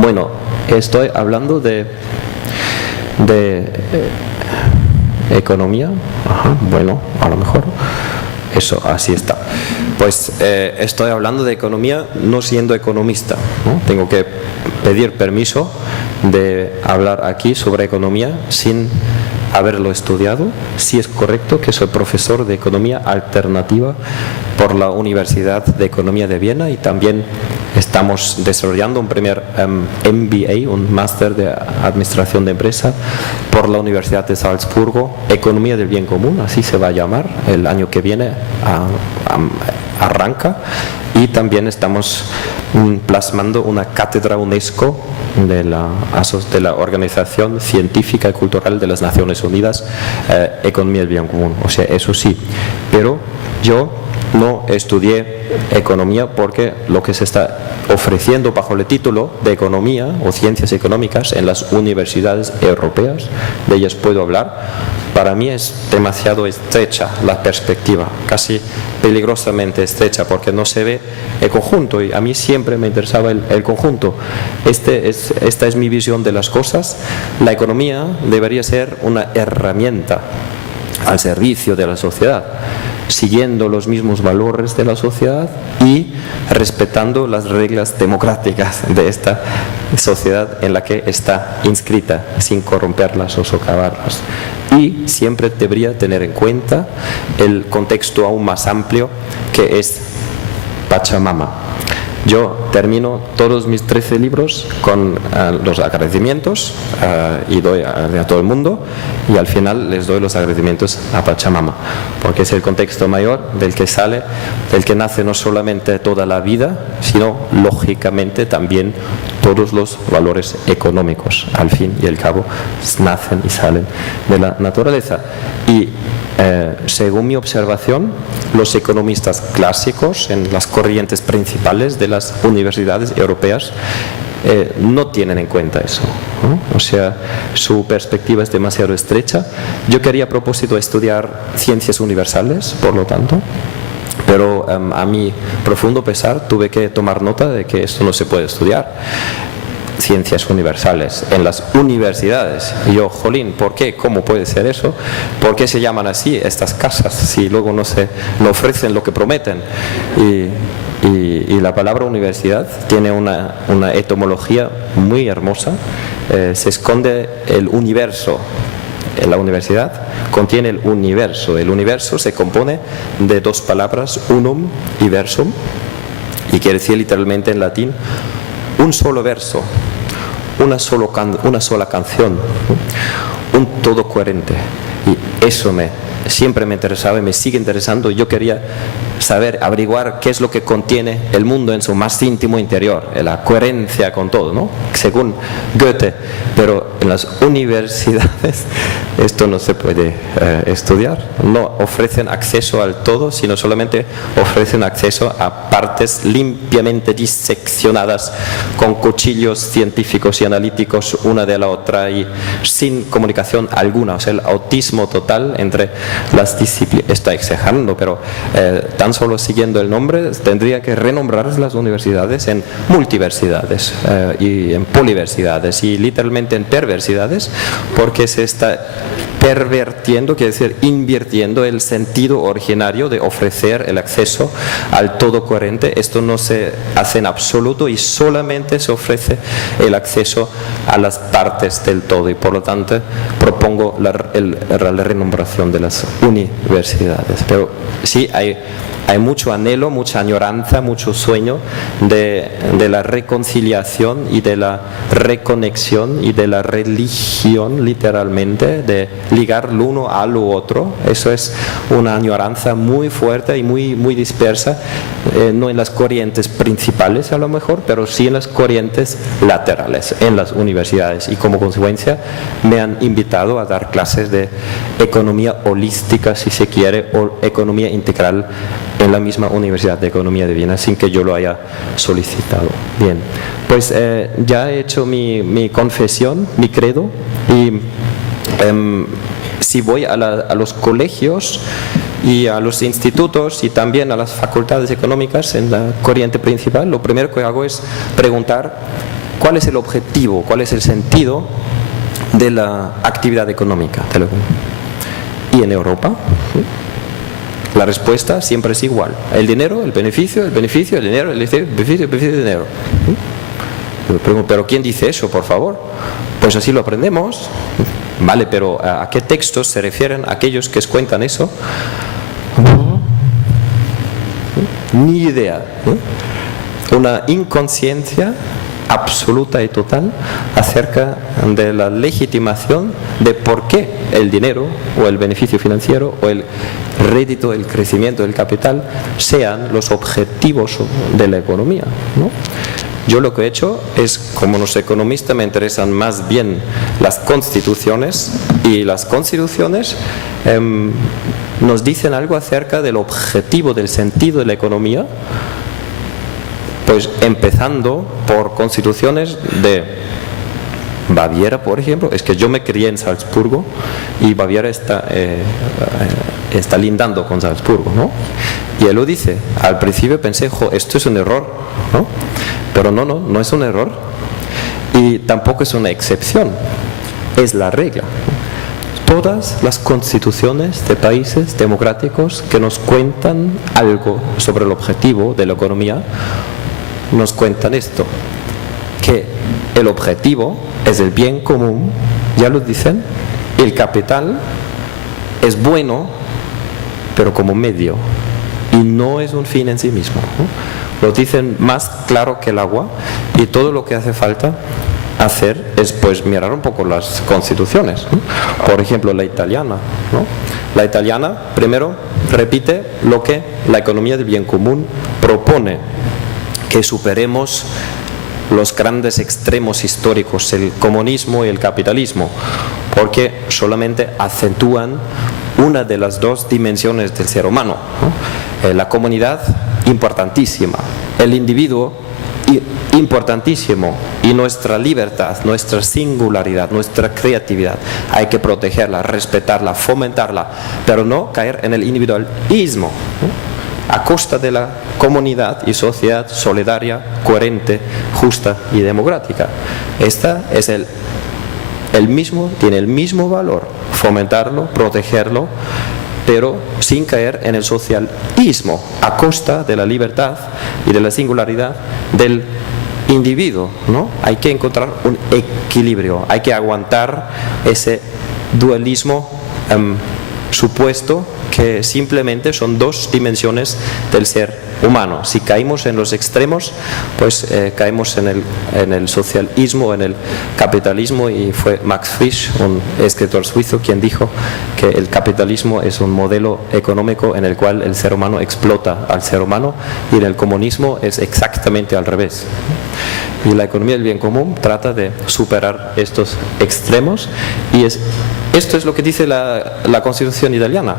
Bueno, estoy hablando de economía. Ajá, bueno, a lo mejor eso, así está. Pues estoy hablando de economía no siendo economista, ¿no? Tengo que pedir permiso de hablar aquí sobre economía sin haberlo estudiado. Sí es correcto que soy profesor de economía alternativa por la Universidad de Economía de Viena, y también estamos desarrollando un primer MBA, un máster de administración de empresa, por la Universidad de Salzburgo, Economía del Bien Común, así se va a llamar, el año que viene arranca. Y también estamos plasmando una cátedra UNESCO de la Organización Científica y Cultural de las Naciones Unidas, Economía del Bien Común. O sea, eso sí, pero yo no estudié economía porque lo que se está ofreciendo bajo el título de economía o ciencias económicas en las universidades europeas, de ellas puedo hablar, para mí es demasiado estrecha la perspectiva, casi peligrosamente estrecha, porque no se ve el conjunto, y a mí siempre me interesaba el conjunto. Esta es mi visión de las cosas. La economía debería ser una herramienta al servicio de la sociedad, siguiendo los mismos valores de la sociedad y respetando las reglas democráticas de esta sociedad en la que está inscrita, sin corromperlas o socavarlas. Y siempre debería tener en cuenta el contexto aún más amplio que es Pachamama. Yo termino todos mis 13 libros con los agradecimientos y doy a todo el mundo, y al final les doy los agradecimientos a Pachamama, porque es el contexto mayor del que sale, del que nace no solamente toda la vida, sino lógicamente también todos los valores económicos. Al fin y al cabo nacen y salen de la naturaleza. Y según mi observación, los economistas clásicos en las corrientes principales de las universidades europeas no tienen en cuenta eso, ¿no? O sea, su perspectiva es demasiado estrecha. Yo quería a propósito estudiar ciencias universales, por lo tanto, pero a mi profundo pesar tuve que tomar nota de que esto no se puede estudiar, ciencias universales, en las universidades. Y yo, jolín, ¿por qué? ¿Cómo puede ser eso? ¿Por qué se llaman así estas casas si luego no ofrecen lo que prometen? Y la palabra universidad tiene una etimología muy hermosa. Se esconde el universo. La universidad contiene el universo. El universo se compone de dos palabras, unum y versum, y quiere decir literalmente en latín un solo verso, una sola canción, un todo coherente. Y eso siempre me interesaba y me sigue interesando. Yo quería saber, averiguar qué es lo que contiene el mundo en su más íntimo interior, la coherencia con todo, ¿no? Según Goethe. Pero en las universidades esto no se puede estudiar. No ofrecen acceso al todo, sino solamente ofrecen acceso a partes limpiamente diseccionadas con cuchillos científicos y analíticos una de la otra y sin comunicación alguna. O sea, el autismo total entre las disciplinas. Está exagerando, pero tan solo siguiendo el nombre tendría que renombrar las universidades en multiversidades y en poliversidades y literalmente en perversidades, porque se está pervertiendo, quiere decir invirtiendo el sentido originario de ofrecer el acceso al todo coherente. Esto no se hace en absoluto y solamente se ofrece el acceso a las partes del todo, y por lo tanto propongo la renombración de las universidades. Pero sí hay mucho anhelo, mucha añoranza, mucho sueño de la reconciliación y de la reconexión y de la religión, literalmente, de ligar lo uno a lo otro. Eso es una añoranza muy fuerte y muy dispersa, no en las corrientes principales a lo mejor, pero sí en las corrientes laterales, en las universidades. Y como consecuencia me han invitado a dar clases de economía holística, si se quiere, o economía integral en la misma Universidad de Economía de Viena, sin que yo lo haya solicitado. Bien, pues ya he hecho mi confesión, mi credo, y si voy a los colegios y a los institutos y también a las facultades económicas en la corriente principal, lo primero que hago es preguntar ¿cuál es el objetivo, cuál es el sentido de la actividad económica? Y en Europa, la respuesta siempre es igual. El dinero, el beneficio, el dinero, el beneficio, el dinero. Pero ¿quién dice eso, por favor? Pues así lo aprendemos. Vale, pero ¿a qué textos se refieren aquellos que cuentan eso? Ni idea. Una inconsciencia absoluta y total acerca de la legitimación de por qué el dinero o el beneficio financiero o el rédito, el crecimiento del capital sean los objetivos de la economía, ¿no? Yo lo que he hecho es, como los economistas me interesan más bien las constituciones, y las constituciones nos dicen algo acerca del objetivo, del sentido de la economía, pues empezando por constituciones de Baviera, por ejemplo. Es que yo me crié en Salzburgo y Baviera está lindando con Salzburgo, ¿no? Y él lo dice. Al principio pensé, esto es un error, ¿no? Pero no es un error y tampoco es una excepción, es la regla. Todas las constituciones de países democráticos que nos cuentan algo sobre el objetivo de la economía nos cuentan esto, que el objetivo es el bien común, ya lo dicen, el capital es bueno, pero como medio, y no es un fin en sí mismo, ¿no? Lo dicen más claro que el agua, y todo lo que hace falta hacer es pues mirar un poco las constituciones, ¿no? Por ejemplo la italiana, ¿no? La italiana primero repite lo que la economía del bien común propone, que superemos los grandes extremos históricos, el comunismo y el capitalismo, porque solamente acentúan una de las dos dimensiones del ser humano, ¿no? La comunidad, importantísima, el individuo, importantísimo, y nuestra libertad, nuestra singularidad, nuestra creatividad, hay que protegerla, respetarla, fomentarla, pero no caer en el individualismo, ¿no? A costa de la comunidad y sociedad solidaria, coherente, justa y democrática. Esta es tiene el mismo valor, fomentarlo, protegerlo, pero sin caer en el socialismo, a costa de la libertad y de la singularidad del individuo, ¿no? Hay que encontrar un equilibrio, hay que aguantar ese dualismo supuesto, que simplemente son dos dimensiones del ser humano. Si caímos en los extremos, pues caemos en el socialismo, en el capitalismo, y fue Max Frisch, un escritor suizo, quien dijo que el capitalismo es un modelo económico en el cual el ser humano explota al ser humano, y en el comunismo es exactamente al revés. Y la economía del bien común trata de superar estos extremos, y esto es lo que dice la Constitución italiana.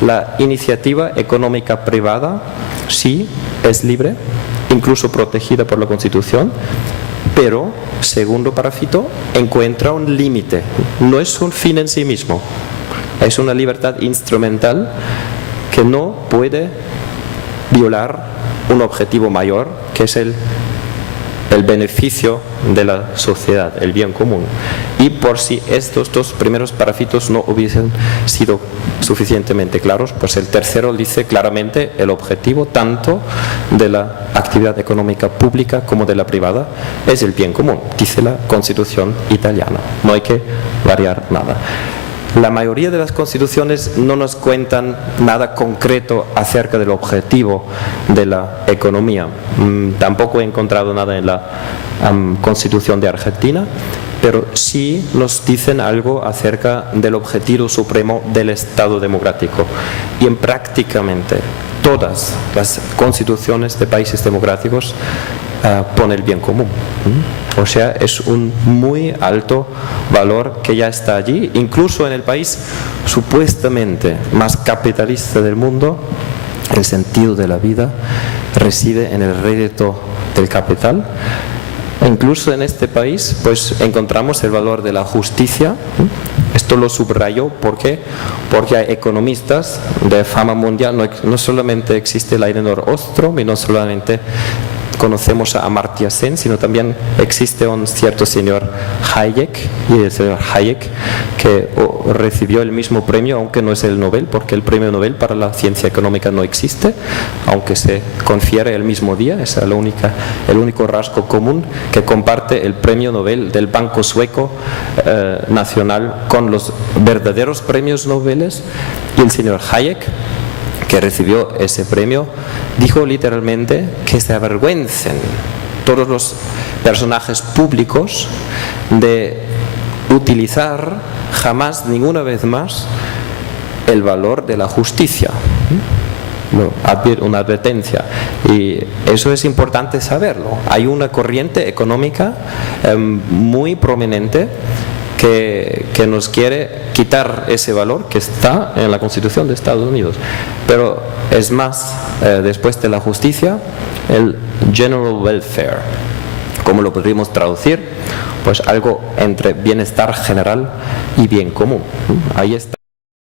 La iniciativa económica privada sí es libre, incluso protegida por la Constitución, pero, segundo párrafo, encuentra un límite. No es un fin en sí mismo, es una libertad instrumental que no puede violar un objetivo mayor, que es el beneficio de la sociedad, el bien común. Y por si estos dos primeros párrafos no hubiesen sido suficientemente claros, pues el tercero dice claramente el objetivo tanto de la actividad económica pública como de la privada es el bien común, dice la Constitución italiana. No hay que variar nada. La mayoría de las constituciones no nos cuentan nada concreto acerca del objetivo de la economía. Tampoco he encontrado nada en la Constitución de Argentina, pero sí nos dicen algo acerca del objetivo supremo del Estado democrático. Y en prácticamente todas las constituciones de países democráticos pone el bien común. O sea, es un muy alto valor que ya está allí, incluso en el país supuestamente más capitalista del mundo. El sentido de la vida reside en el rédito del capital. Incluso en este país pues encontramos el valor de la justicia. Esto lo subrayo porque hay economistas de fama mundial. No solamente existe Elinor Ostrom y no solamente conocemos a Amartya Sen, sino también existe un cierto señor Hayek, y el señor Hayek que recibió el mismo premio, aunque no es el Nobel, porque el premio Nobel para la ciencia económica no existe, aunque se confiere el mismo día. Es el único rasgo común que comparte el premio Nobel del Banco Sueco Nacional con los verdaderos premios Nobel. Y el señor Hayek, que recibió ese premio, dijo literalmente que se avergüencen todos los personajes públicos de utilizar jamás, ninguna vez más, el valor de la justicia. Una advertencia, y eso es importante saberlo. Hay una corriente económica muy prominente que nos quiere quitar ese valor que está en la Constitución de Estados Unidos. Pero es más, después de la justicia, el general welfare. ¿Cómo lo podríamos traducir? Pues algo entre bienestar general y bien común. Ahí está